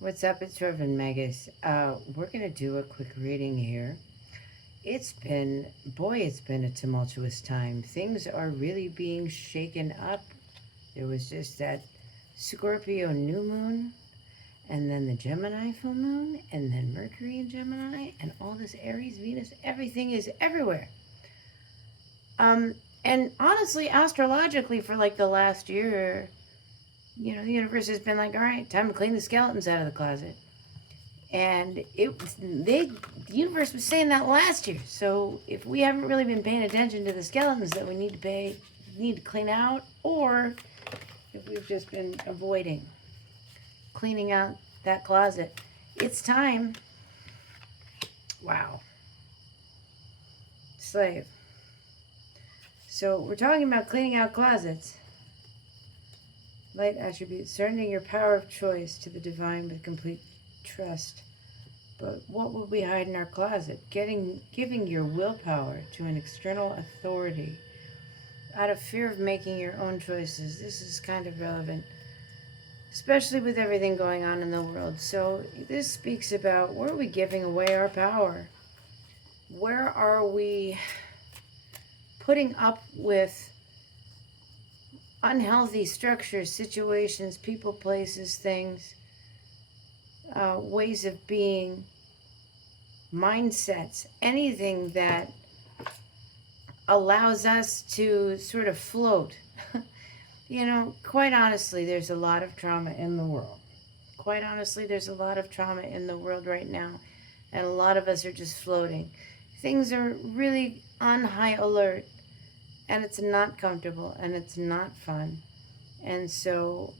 What's up? It's Reverend Megas. We're going to do a quick reading here. It's been a tumultuous time. Things are really being shaken up. There was just that Scorpio new moon, and then the Gemini full moon, and then Mercury in Gemini, and all this Aries, Venus, everything is everywhere. And honestly, astrologically, for like the last year, the universe has been like, all right, time to clean the skeletons out of the closet. And the universe was saying that last year. So if we haven't really been paying attention to the skeletons that we need to clean out, or if we've just been avoiding cleaning out that closet, it's time. Wow. Slave. So we're talking about cleaning out closets. Light attributes, surrendering your power of choice to the divine with complete trust. But what will we hide in our closet? Giving your willpower to an external authority out of fear of making your own choices. This is kind of relevant, especially with everything going on in the world. So this speaks about, where are we giving away our power? Where are we putting up with unhealthy structures, situations, people, places, things, ways of being, mindsets, anything that allows us to sort of float. Quite honestly, there's a lot of trauma in the world. Quite honestly, there's a lot of trauma in the world right now, and a lot of us are just floating. Things are really on high alert, and it's not comfortable, and it's not fun. And so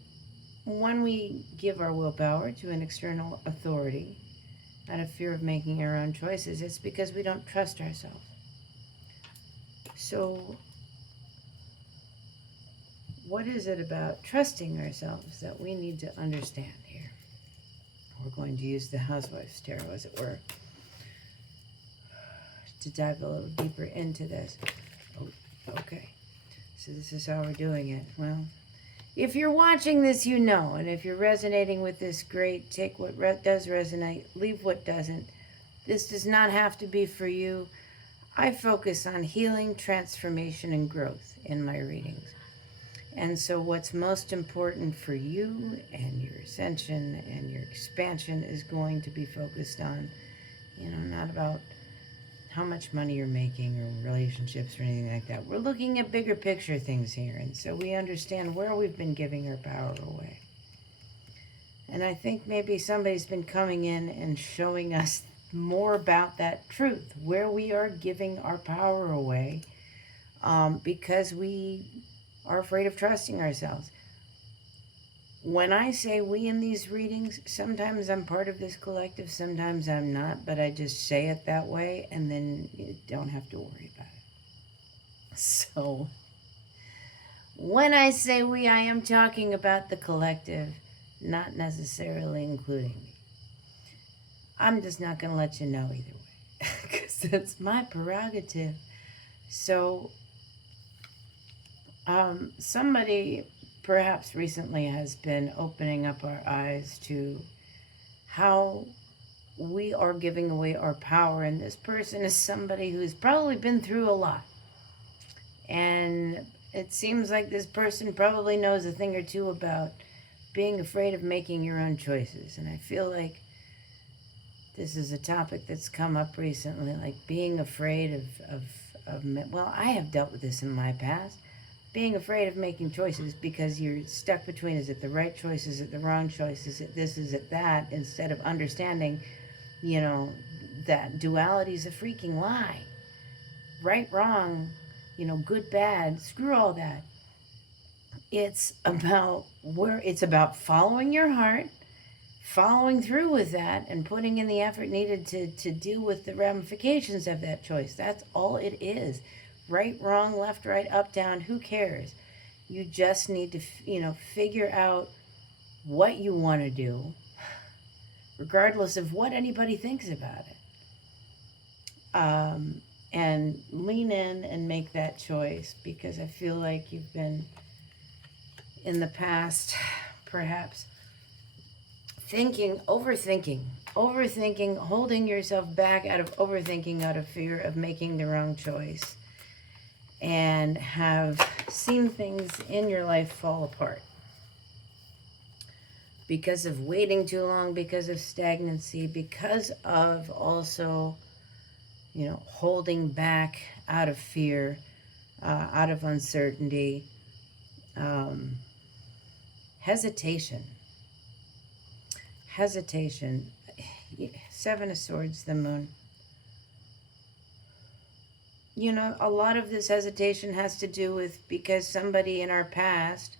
when we give our willpower to an external authority out of fear of making our own choices, it's because we don't trust ourselves. So what is it about trusting ourselves that we need to understand here? We're going to use the Housewife's Tarot, as it were, to dive a little deeper into this. Okay, so this is how we're doing it. Well, if you're watching this, and if you're resonating with this, great. Take what does resonate, leave what doesn't. This does not have to be for you. I focus on healing, transformation, and growth in my readings. And so what's most important for you and your ascension and your expansion is going to be focused on, not about how much money you're making or relationships or anything like that. We're looking at bigger picture things here, and so we understand where we've been giving our power away. And I think maybe somebody's been coming in and showing us more about that truth, where we are giving our power away, because we are afraid of trusting ourselves. When I say we in these readings, sometimes I'm part of this collective, sometimes I'm not, but I just say it that way, and then you don't have to worry about it. So, when I say we, I am talking about the collective, not necessarily including me. I'm just not going to let you know either way, because that's my prerogative. So, somebody perhaps recently has been opening up our eyes to how we are giving away our power. And this person is somebody who's probably been through a lot. And it seems like this person probably knows a thing or two about being afraid of making your own choices. And I feel like this is a topic that's come up recently, like being afraid well, I have dealt with this in my past. Being afraid of making choices because you're stuck between, is it the right choice, is it the wrong choice, is it this, is it that, instead of understanding, that duality is a freaking lie. Right, wrong, good, bad, screw all that. It's about following your heart, following through with that, and putting in the effort needed to deal with the ramifications of that choice. That's all it is. Right, wrong, left, right, up, down, who cares? You just need to, figure out what you want to do, regardless of what anybody thinks about it. And lean in and make that choice, because I feel like you've been, in the past, perhaps overthinking, holding yourself back out of overthinking, out of fear of making the wrong choice, and have seen things in your life fall apart because of waiting too long, because of stagnancy, because of also, holding back out of fear, out of uncertainty, hesitation. Seven of Swords, the Moon. A lot of this hesitation has to do with because somebody in our past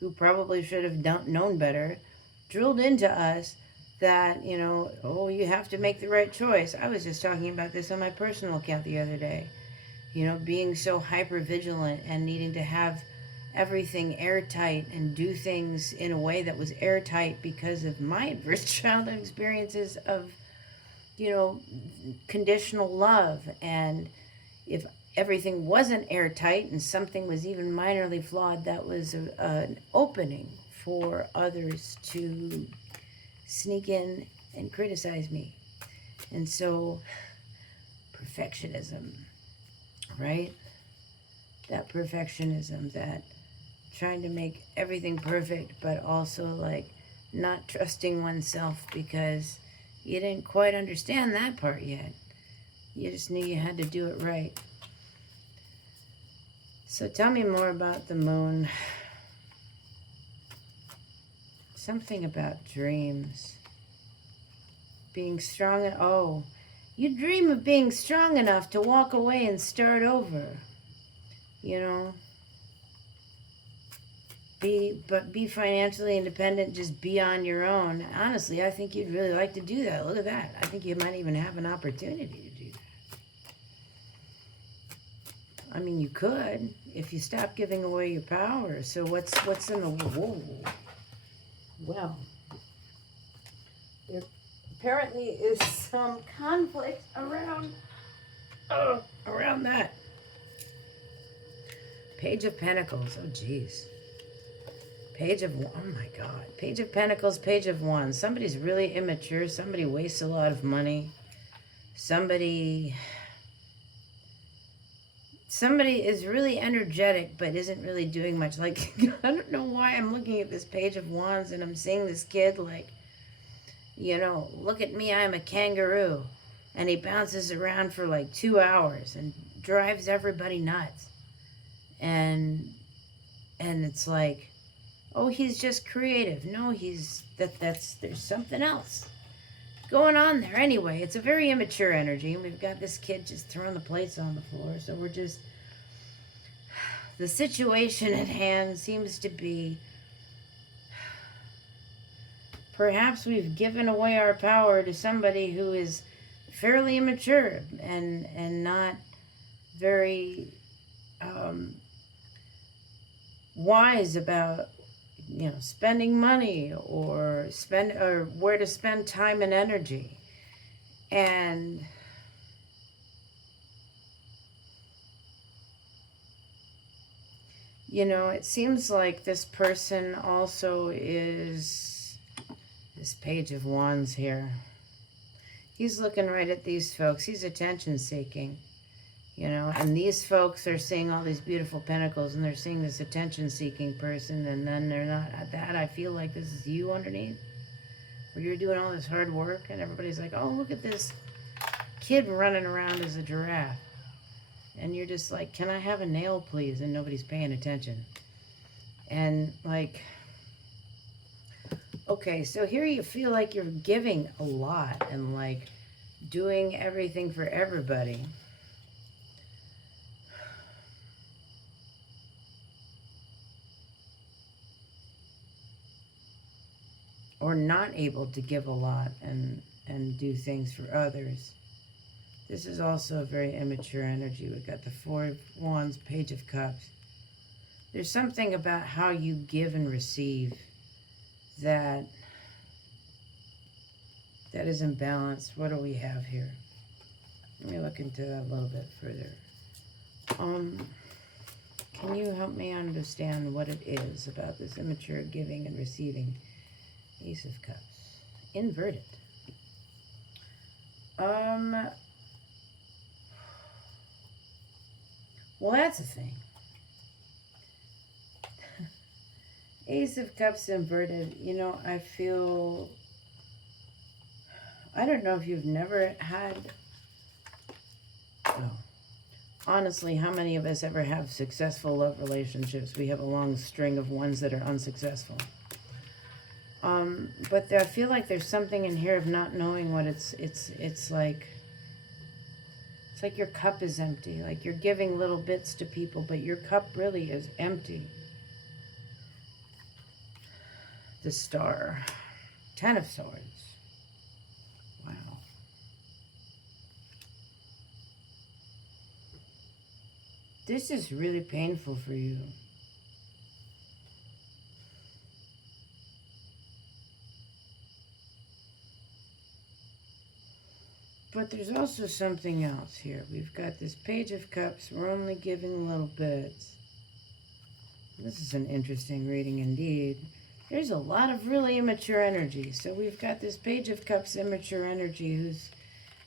who probably should have known better drilled into us that, oh, you have to make the right choice. I was just talking about this on my personal account the other day. Being so hyper vigilant and needing to have everything airtight and do things in a way that was airtight because of my adverse childhood experiences of, conditional love. And if everything wasn't airtight and something was even minorly flawed, that was an opening for others to sneak in and criticize me. And so, perfectionism, right? That perfectionism, that trying to make everything perfect, but also like not trusting oneself because you didn't quite understand that part yet. You just knew you had to do it right. So tell me more about the moon. Something about dreams. Being strong. Oh, you dream of being strong enough to walk away and start over. Be financially independent, just be on your own. Honestly, I think you'd really like to do that. Look at that. I think you might even have an opportunity to do that. I mean, you could if you stop giving away your power. So what's in the whoa? Well, there apparently is some conflict around that. Page of Pentacles. Oh, geez. Oh my God. Page of Pentacles, Page of Wands. Somebody's really immature. Somebody wastes a lot of money. Somebody is really energetic but isn't really doing much. Like, I don't know why I'm looking at this Page of Wands and I'm seeing this kid like, look at me, I'm a kangaroo. And he bounces around for like 2 hours and drives everybody nuts. And it's like, oh, he's just creative. No, there's something else going on there. Anyway, it's a very immature energy, and we've got this kid just throwing the plates on the floor. So the situation at hand seems to be, perhaps we've given away our power to somebody who is fairly immature and not very wise about spending money or where to spend time and energy. And it seems like this person also is this Page of Wands here. He's looking right at these folks. He's attention seeking. And these folks are seeing all these beautiful pentacles and they're seeing this attention-seeking person, and then they're not at that. I feel like this is you underneath, where you're doing all this hard work and everybody's like, oh, look at this kid running around as a giraffe. And you're just like, can I have a nail, please? And nobody's paying attention. And like, okay, so here you feel like you're giving a lot and like doing everything for everybody. Or not able to give a lot and do things for others. This is also a very immature energy. We've got the Four of Wands, Page of Cups. There's something about how you give and receive that is imbalanced. What do we have here? Let me look into that a little bit further. Can you help me understand what it is about this immature giving and receiving? Ace of Cups. inverted. Well, that's a thing. Ace of Cups inverted. You know, I feel... I don't know if you've never had... Oh. Honestly, how many of us ever have successful love relationships? We have a long string of ones that are unsuccessful. But I feel like there's something in here of not knowing what it's like. It's like your cup is empty. Like you're giving little bits to people, but your cup really is empty. The Star. 10 of Swords. Wow. This is really painful for you. But there's also something else here. We've got this Page of Cups. We're only giving little bits. This is an interesting reading indeed. There's a lot of really immature energy. So we've got this Page of Cups immature energy who's,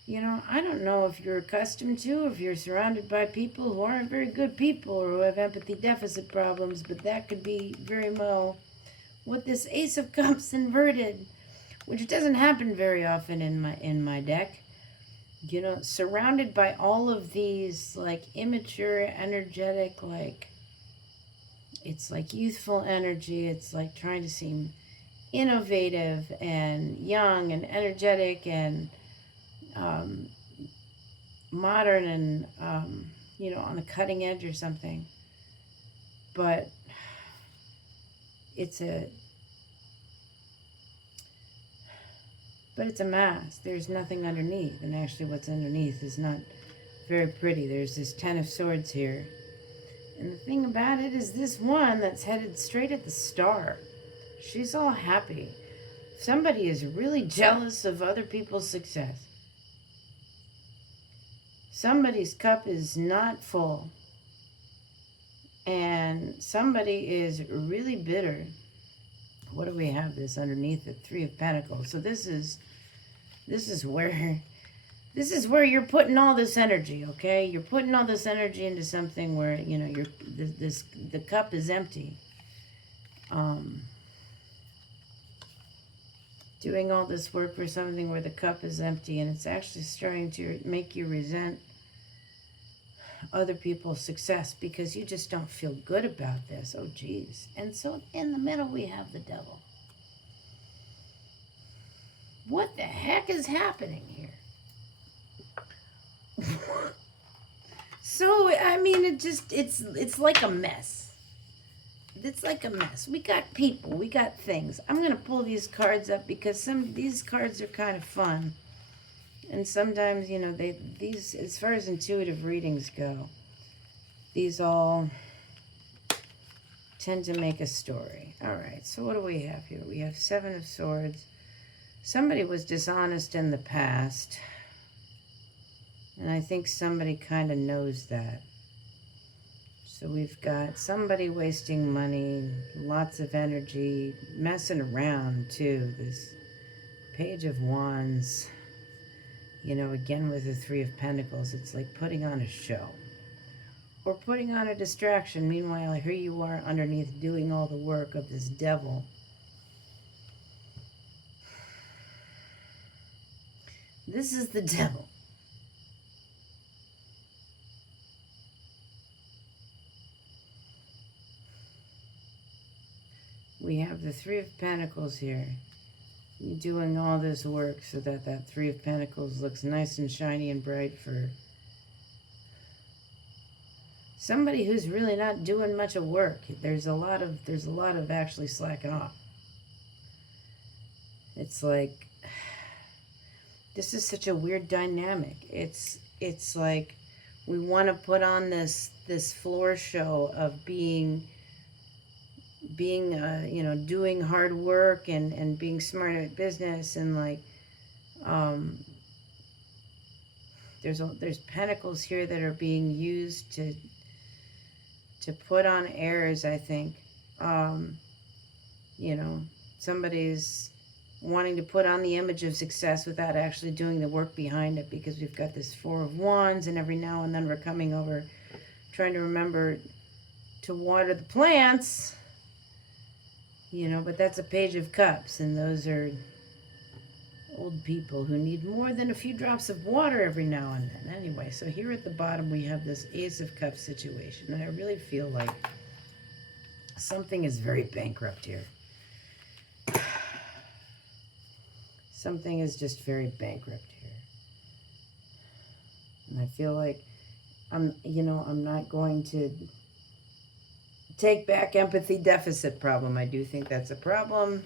you know, I don't know if you're accustomed to, if you're surrounded by people who aren't very good people or who have empathy deficit problems, but that could be very well with this Ace of Cups inverted, which doesn't happen very often in my deck. You know, surrounded by all of these, like, immature, energetic, like, it's like youthful energy. It's like trying to seem innovative and young and energetic and modern and, you know, on the cutting edge or something. But it's a mask. There's nothing underneath. And actually what's underneath is not very pretty. There's this 10 of Swords here. And the thing about it is this one that's headed straight at the Star. She's all happy. Somebody is really jealous of other people's success. Somebody's cup is not full. And somebody is really bitter. What do we have this underneath? The 3 of Pentacles. So this is where you're putting all this energy, okay? You're putting all this energy into something where, you know, the cup is empty. Doing all this work for something where the cup is empty, and it's actually starting to make you resent other people's success because you just don't feel good about this. Oh, geez. And so in the middle we have the Devil. What the heck is happening here? So, I mean, it's like a mess. It's like a mess. We got people, we got things. I'm going to pull these cards up because these cards are kind of fun. And sometimes, you know, these, as far as intuitive readings go, these all tend to make a story. All right, so what do we have here? We have 7 of Swords. Somebody was dishonest in the past. And I think somebody kind of knows that. So we've got somebody wasting money, lots of energy, messing around too. This Page of Wands, you know, again with the 3 of Pentacles, it's like putting on a show. Or putting on a distraction. Meanwhile, here you are underneath doing all the work of this Devil. This is the Devil. We have the 3 of Pentacles here. You're doing all this work so that that 3 of Pentacles looks nice and shiny and bright for somebody who's really not doing much of work. There's a lot of actually slacking off. It's like, this is such a weird dynamic. It's like we want to put on this floor show of being you know, doing hard work and being smart at business, and like there's pentacles here that are being used to put on airs, I think. You know, somebody's wanting to put on the image of success without actually doing the work behind it, because we've got this Four of Wands, and every now and then we're coming over trying to remember to water the plants, you know, but that's a Page of Cups, and those are old people who need more than a few drops of water every now and then. Anyway, so here at the bottom we have this Ace of Cups situation, and I really feel like something is very bankrupt here. Something is just very bankrupt here. And I feel like I'm not going to take back empathy deficit problem. I do think that's a problem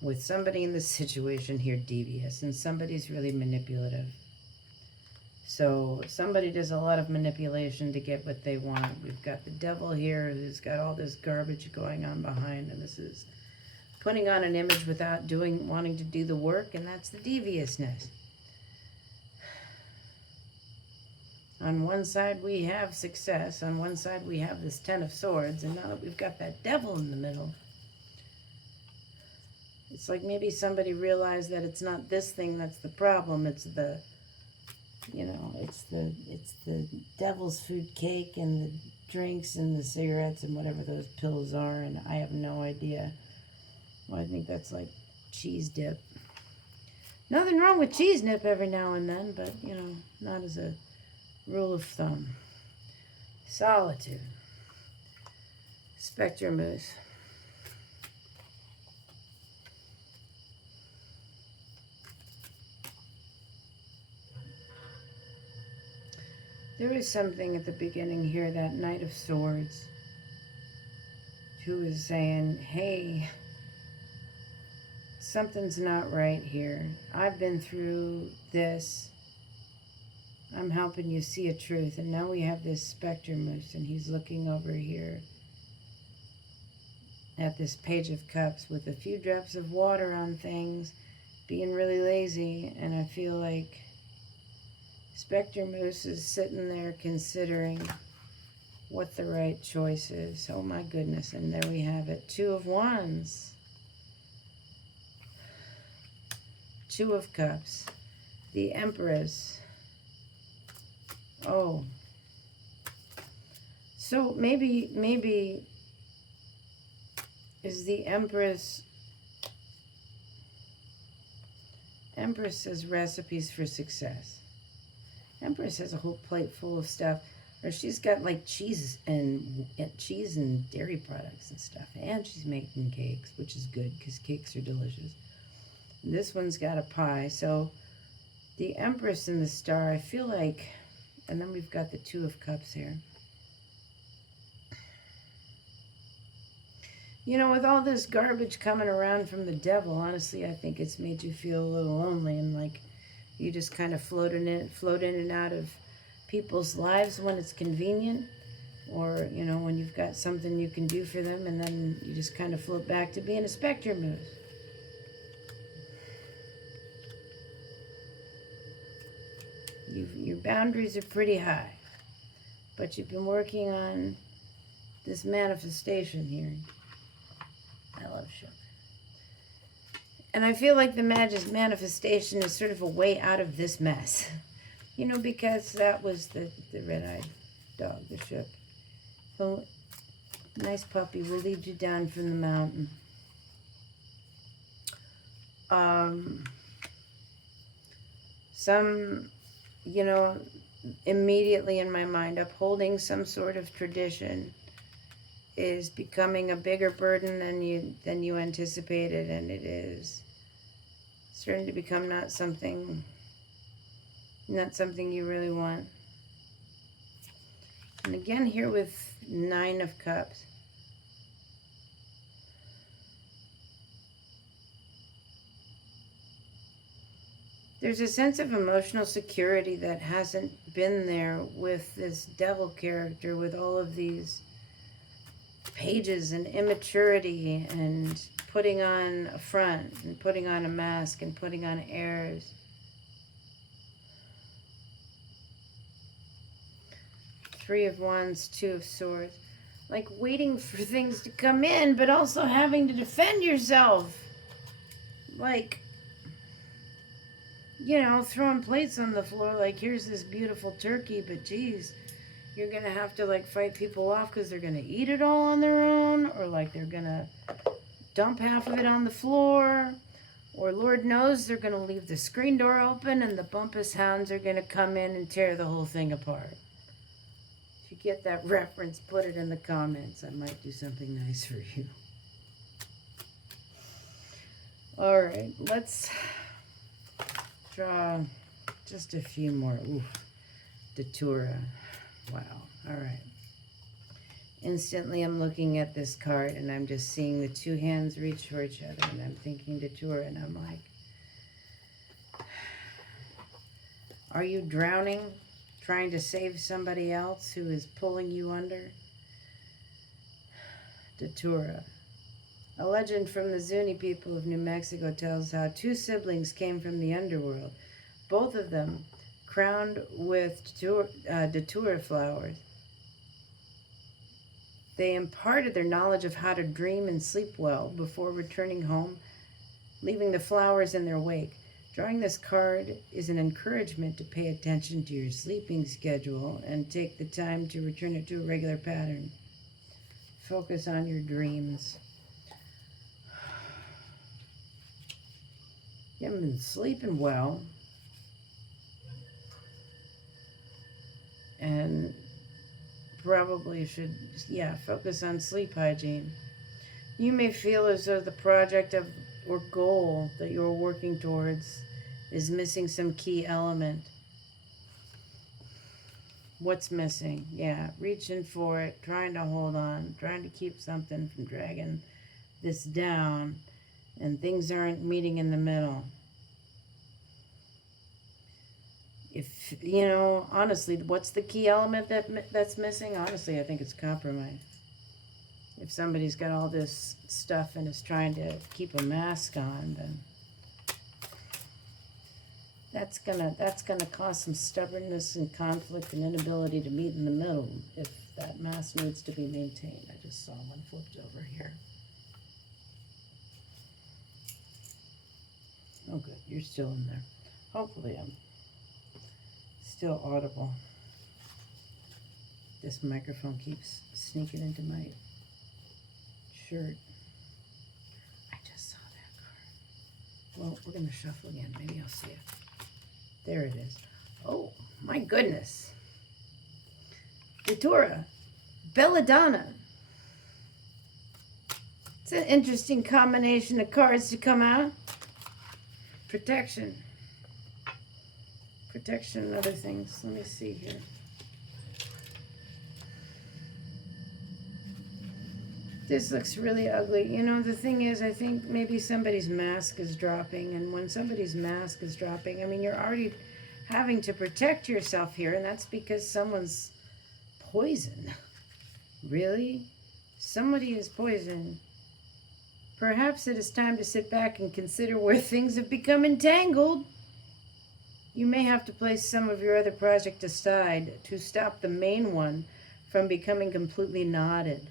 with somebody in this situation here, devious, and somebody's really manipulative. So somebody does a lot of manipulation to get what they want. We've got the devil here who's got all this garbage going on behind, and this is putting on an image without wanting to do the work, and that's the deviousness. On one side we have success, on one side we have this Ten of Swords, and now that we've got that devil in the middle, it's like maybe somebody realized that it's not this thing that's the problem, it's the, you know, it's the devil's food cake and the drinks and the cigarettes and whatever those pills are, and I have no idea. Well, I think that's like cheese dip. Nothing wrong with cheese dip every now and then, but, you know, not as a rule of thumb. Solitude. Spectre Moose. There is something at the beginning here, that Knight of Swords, who is saying, hey, something's not right here. I've been through this. I'm helping you see a truth. And now we have this Spectre Moose, and he's looking over here at this Page of Cups with a few drops of water on things, being really lazy. And I feel like Spectre Moose is sitting there considering what the right choice is. Oh my goodness. And there we have it. Two of Wands. Two of Cups. The Empress. Oh. So maybe is the Empress says recipes for success. Empress has a whole plate full of stuff, or she's got like cheese and dairy products and stuff, and she's making cakes, which is good because cakes are delicious. And this one's got a pie. So the Empress and the Star, I feel like, and then we've got the Two of Cups here. You know, with all this garbage coming around from the devil, honestly, I think it's made you feel a little lonely, and like you just kind of float in and out of people's lives when it's convenient, or, you know, when you've got something you can do for them, and then you just kind of float back to being a Spectre Moose. Your boundaries are pretty high, but you've been working on this manifestation here. I love sugar. And I feel like the manifestation is sort of a way out of this mess. You know, because that was the red-eyed dog, the shook. So, nice puppy will lead you down from the mountain. You know, immediately in my mind, upholding some sort of tradition is becoming a bigger burden than you anticipated, and it is starting to become not something you really want. And again here with Nine of Cups. There's a sense of emotional security that hasn't been there with this devil character, with all of these pages and immaturity and putting on a front and putting on a mask and putting on airs. Three of Wands, Two of Swords. Like waiting for things to come in, but also having to defend yourself. like, you know, throwing plates on the floor like, here's this beautiful turkey, but geez, you're going to have to, like, fight people off because they're going to eat it all on their own, or, like, they're going to dump half of it on the floor, or Lord knows they're going to leave the screen door open and the bumpus hounds are going to come in and tear the whole thing apart. If you get that reference, put it in the comments. I might do something nice for you. All right, let's draw just a few more. Ooh, Datura. Wow. All right. Instantly, I'm looking at this card, and I'm just seeing the two hands reach for each other, and I'm thinking Datura, and I'm like, are you drowning, trying to save somebody else who is pulling you under? Datura. A legend from the Zuni people of New Mexico tells how two siblings came from the underworld, both of them crowned with datura flowers. They imparted their knowledge of how to dream and sleep well before returning home, leaving the flowers in their wake. Drawing this card is an encouragement to pay attention to your sleeping schedule and take the time to return it to a regular pattern. Focus on your dreams. You haven't been sleeping well. And probably should, focus on sleep hygiene. You may feel as though the project or goal that you're working towards is missing some key element. What's missing? Yeah, reaching for it, trying to hold on, trying to keep something from dragging this down, and things aren't meeting in the middle. If, you know, honestly, what's the key element that's missing? Honestly, I think it's compromise. If somebody's got all this stuff and is trying to keep a mask on, then that's gonna cause some stubbornness and conflict and inability to meet in the middle if that mask needs to be maintained. I just saw one flipped over here. Oh, good. You're still in there. Hopefully I'm still audible. This microphone keeps sneaking into my shirt. I just saw that card. Well, we're going to shuffle again. Maybe I'll see it. There it is. Oh, my goodness. Datura. Belladonna. It's an interesting combination of cards to come out. Protection. Protection and other things. Let me see here. This looks really ugly. You know, the thing is, I think maybe somebody's mask is dropping, and when somebody's mask is dropping, I mean, you're already having to protect yourself here, and that's because someone's poison. Really? Somebody is poison. Perhaps it is time to sit back and consider where things have become entangled. You may have to place some of your other project aside to stop the main one from becoming completely knotted.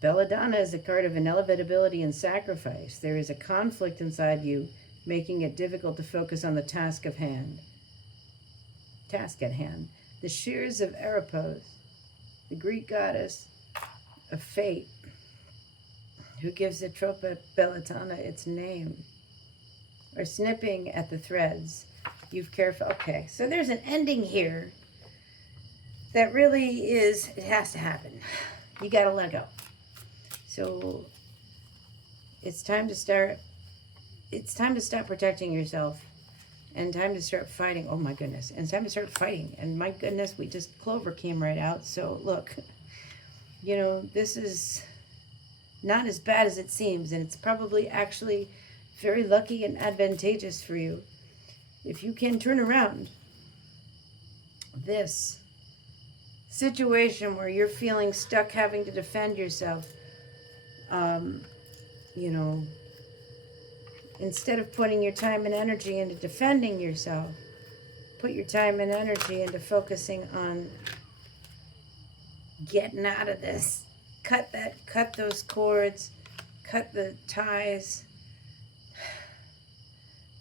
Belladonna is a card of inevitability and sacrifice. There is a conflict inside you, making it difficult to focus on the task at hand. The shears of Erebos, the Greek goddess of fate, who gives the tropa Belladonna its name, are snipping at the threads you've carefully. Okay, so there's an ending here that really is, it has to happen. You got to let go. So it's time to start protecting yourself, and time to start fighting. Oh my goodness. And it's time to start fighting. And my goodness, Clover came right out. So look, you know, this is not as bad as it seems, and it's probably actually very lucky and advantageous for you if you can turn around this situation where you're feeling stuck having to defend yourself. You know, instead of putting your time and energy into defending yourself, put your time and energy into focusing on getting out of this. Cut those cords, cut the ties,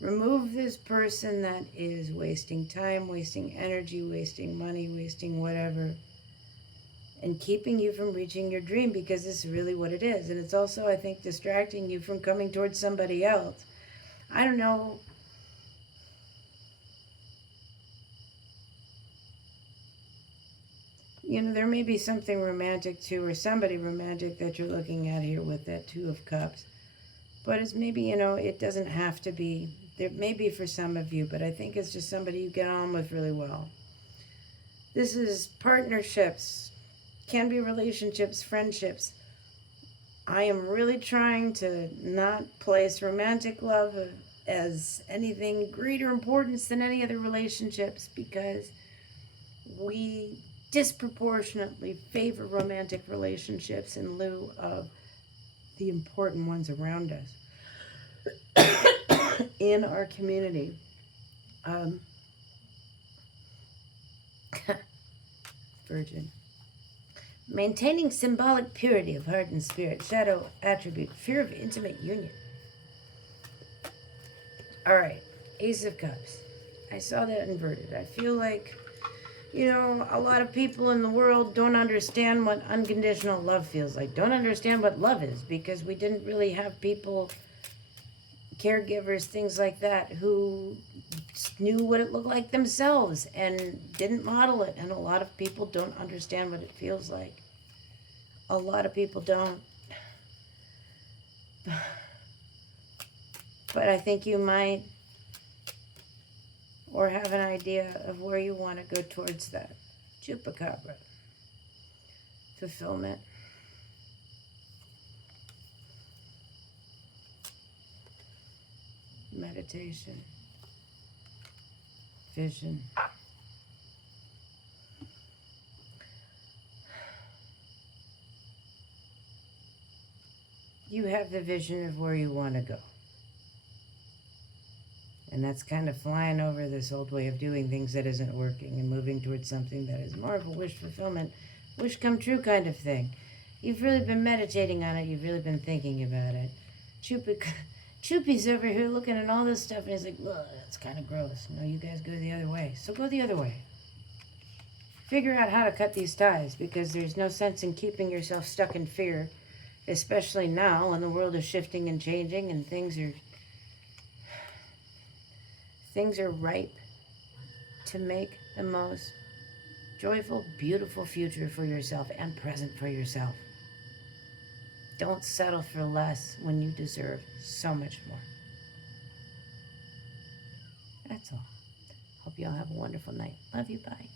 Remove this person that is wasting time, wasting energy, wasting money, wasting whatever, and keeping you from reaching your dream, because it's really what it is. And it's also, I think, distracting you from coming towards somebody else. I don't know. You know, there may be something romantic too, or somebody romantic that you're looking at here with that Two of Cups. But it's maybe, you know, it doesn't have to be. There may be for some of you, but I think it's just somebody you get on with really well. This is partnerships. Can be relationships, friendships. I am really trying to not place romantic love as anything greater importance than any other relationships, because we disproportionately favor romantic relationships in lieu of the important ones around us in our community. Virgin. Maintaining symbolic purity of heart and spirit. Shadow attribute. Fear of intimate union. Alright. Ace of Cups. I saw that inverted. I feel like, you know, a lot of people in the world don't understand what unconditional love feels like. Don't understand what love is, because we didn't really have people, caregivers, things like that, who knew what it looked like themselves and didn't model it. And a lot of people don't understand what it feels like. A lot of people don't. But I think you might, or have an idea of where you want to go towards that. Chupacabra. Fulfillment. Meditation. Vision. You have the vision of where you want to go. And that's kind of flying over this old way of doing things that isn't working and moving towards something that is more of a wish fulfillment, wish come true kind of thing. You've really been meditating on it. You've really been thinking about it. Choopy's over here looking at all this stuff, and he's like, ugh, that's kind of gross. No, you guys go the other way. So go the other way. Figure out how to cut these ties, because there's no sense in keeping yourself stuck in fear, especially now when the world is shifting and changing and things are ripe to make the most joyful, beautiful future for yourself and present for yourself. Don't settle for less when you deserve so much more. That's all. Hope you all have a wonderful night. Love you. Bye.